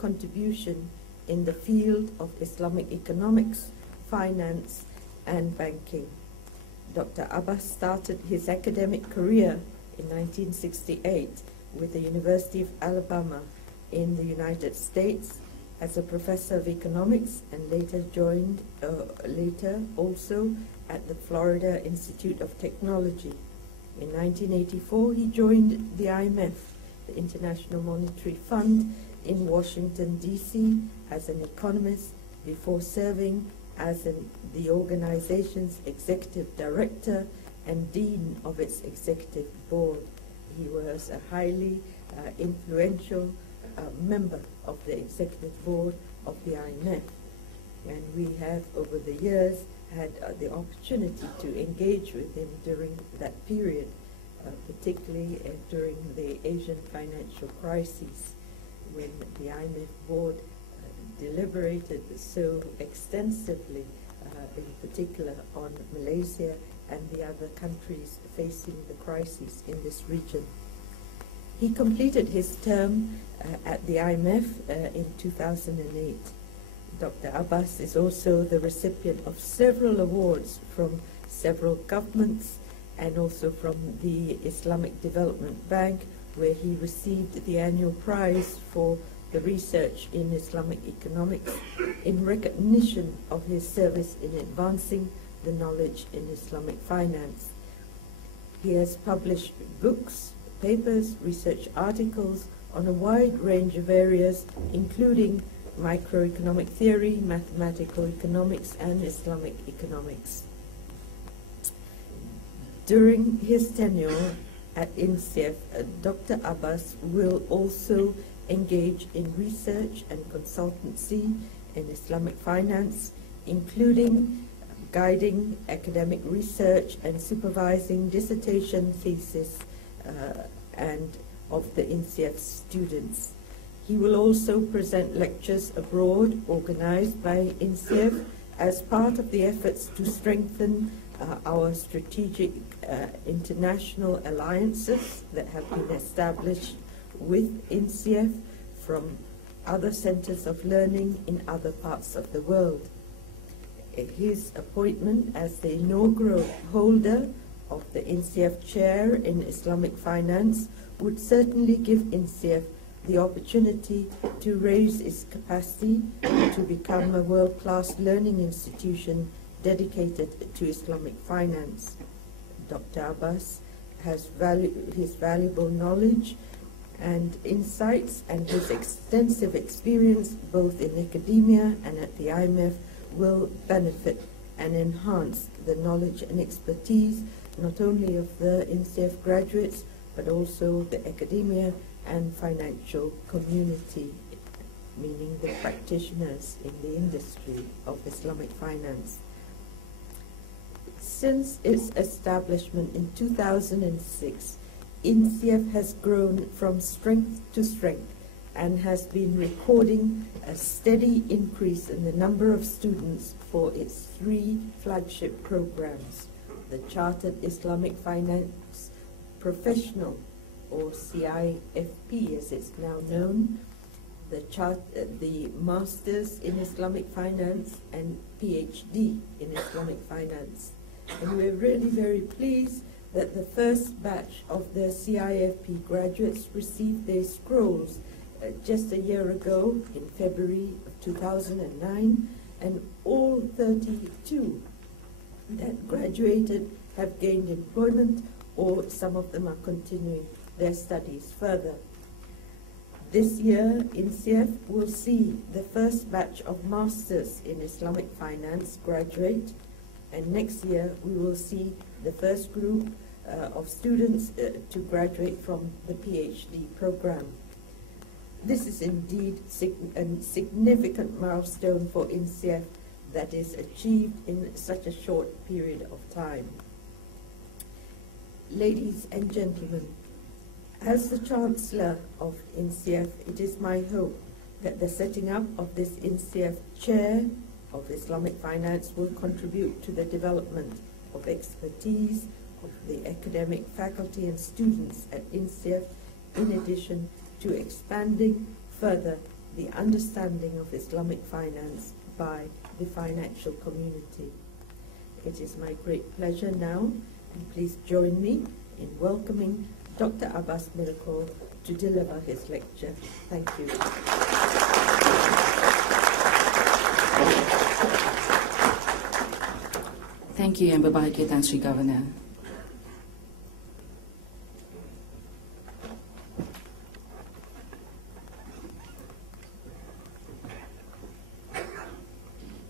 contribution in the field of Islamic economics, finance, and banking. Dr. Abbas started his academic career in 1968 with the University of Alabama in the United States as a professor of economics, and later also at the Florida Institute of Technology. In 1984, he joined the IMF, the International Monetary Fund, in Washington, D.C. as an economist before serving as the organization's executive director and dean of its executive board. He was a highly influential member of the executive board of the INCEIF, and we have over the years had the opportunity to engage with him during that period, particularly during the Asian financial crisis, when the INCEIF board deliberated so extensively, in particular on Malaysia and the other countries facing the crisis in this region. He completed his term at the IMF in 2008. Dr. Abbas is also the recipient of several awards from several governments and also from the Islamic Development Bank, where he received the annual prize for the research in Islamic economics in recognition of his service in advancing the knowledge in Islamic finance. He has published books, papers, research articles on a wide range of areas, including microeconomic theory, mathematical economics, and Islamic economics. During his tenure at INCEIF, Dr. Abbas will also engage in research and consultancy in Islamic finance, including guiding academic research and supervising dissertation thesis and of the INCEIF students. He will also present lectures abroad organized by INCEIF as part of the efforts to strengthen our strategic international alliances that have been established with INCEIF from other centers of learning in other parts of the world. His appointment as the inaugural holder of the INCEIF chair in Islamic finance would certainly give INCEIF the opportunity to raise its capacity to become a world-class learning institution dedicated to Islamic finance. Dr. Abbas has his valuable knowledge and insights and his extensive experience both in academia and at the IMF will benefit and enhance the knowledge and expertise not only of the INCEIF graduates but also the academia and financial community, meaning the practitioners in the industry of Islamic finance. Since its establishment in 2006, INCEIF has grown from strength to strength and has been recording a steady increase in the number of students for its 3 flagship programs: the Chartered Islamic Finance Professional, or CIFP as it's now known, the Masters in Islamic Finance, and PhD in Islamic Finance. And we're really very pleased that the first batch of the CIFP graduates received their scrolls just a year ago in February of 2009, and all 32 that graduated have gained employment, or some of them are continuing their studies further. This year, INCEIF will see the first batch of Masters in Islamic Finance graduate, and next year we will see the first group of students to graduate from the PhD program. This is indeed a significant milestone for INCEIF that is achieved in such a short period of time. Ladies and gentlemen, as the Chancellor of INCEIF, it is my hope that the setting up of this INCEIF Chair of Islamic Finance will contribute to the development of expertise of the academic faculty and students at INCEIF, in addition to expanding further the understanding of Islamic finance by the financial community. It is my great pleasure now, and please join me in welcoming Dr. Abbas Mirakhor to deliver his lecture. Thank you. Thank you, and Babaike Tansri Governor.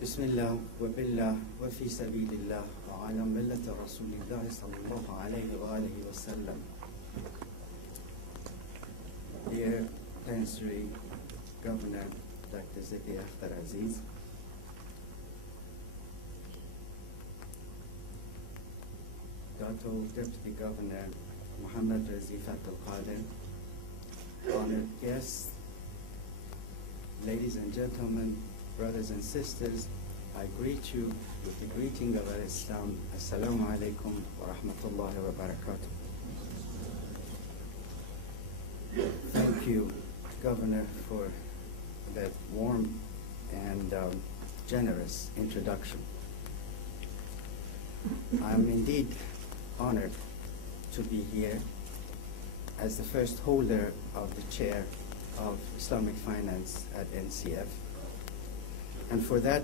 Bismillah wa billah wa fi sabilillah wa ala millati Rasulillah sallallahu alayhi wa alihi wa sallam. Dear Tansri Governor Dr. Zaki Akhtar Aziz, Dato Deputy Governor Muhammad Razifat Al-Qadir, honored guests, ladies and gentlemen, brothers and sisters, I greet you with the greeting of Islam. Assalamu alaikum wa rahmatullahi wa barakatuh. Thank you, Governor, for that warm and generous introduction. I'm indeed honored to be here as the first holder of the chair of Islamic Finance at INCEIF. And for that,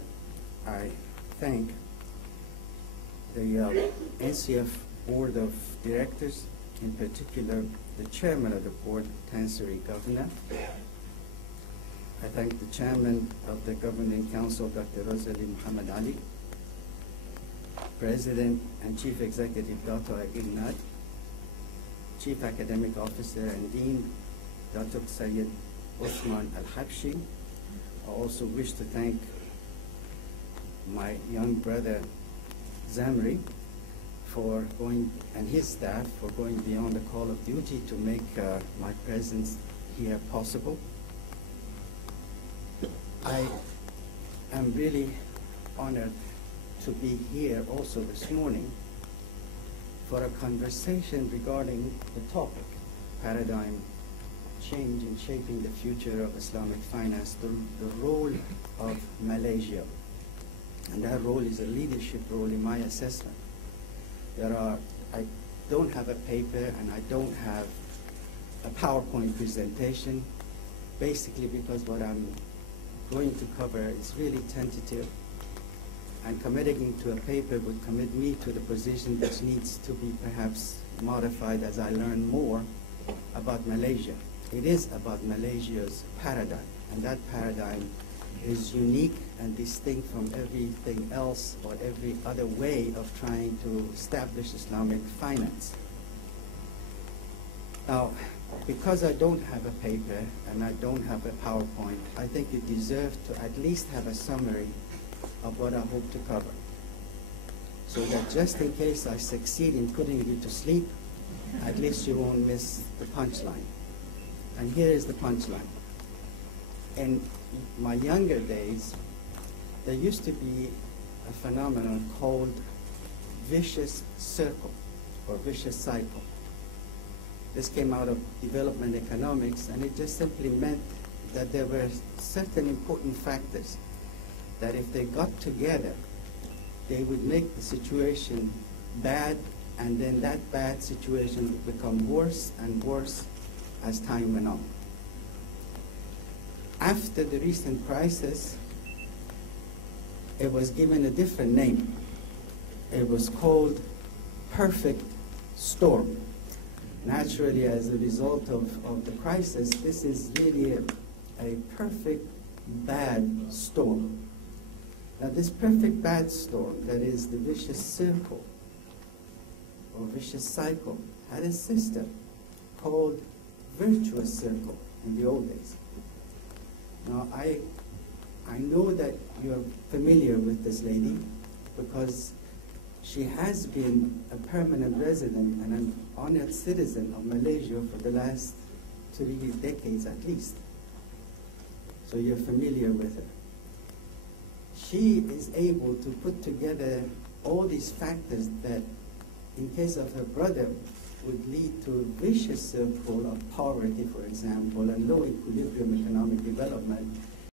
I thank the INCEIF Board of Directors, in particular the Chairman of the Board, Tansri Governor. I thank the Chairman of the Governing Council, Dr. Rosalie Muhammad Ali, President and Chief Executive, Dr. Ignat, Chief Academic Officer and Dean, Dr. Sayyid Osman Al-Habshi. I also wish to thank my young brother Zamri for going, and his staff for going beyond the call of duty to make my presence here possible. I am really honored to be here also this morning for a conversation regarding the topic, paradigm change in shaping the future of Islamic finance, the role of Malaysia. And that role is a leadership role in my assessment. I don't have a paper and I don't have a PowerPoint presentation, basically because what I'm going to cover is really tentative, and committing to a paper would commit me to the position which needs to be perhaps modified as I learn more about Malaysia. It is about Malaysia's paradigm, and that paradigm is unique and distinct from everything else or every other way of trying to establish Islamic finance. Now, because I don't have a paper and I don't have a PowerPoint, I think you deserve to at least have a summary of what I hope to cover, so that just in case I succeed in putting you to sleep, at least you won't miss the punchline. And here is the punchline. In my younger days, there used to be a phenomenon called vicious circle or vicious cycle. This came out of development economics, and it just simply meant that there were certain important factors that if they got together, they would make the situation bad, and then that bad situation would become worse and worse as time went on. After the recent crisis, it was given a different name. It was called perfect storm. Naturally, as a result of the crisis, this is really a perfect bad storm. Now, this perfect bad storm, that is the vicious circle or vicious cycle, had a sister called virtuous circle in the old days. Now, I know that you're familiar with this lady because she has been a permanent resident and an honored citizen of Malaysia for the last 3 decades at least. So you're familiar with her. She is able to put together all these factors that, in case of her brother, would lead to a vicious circle of poverty, for example, and low equilibrium economic development,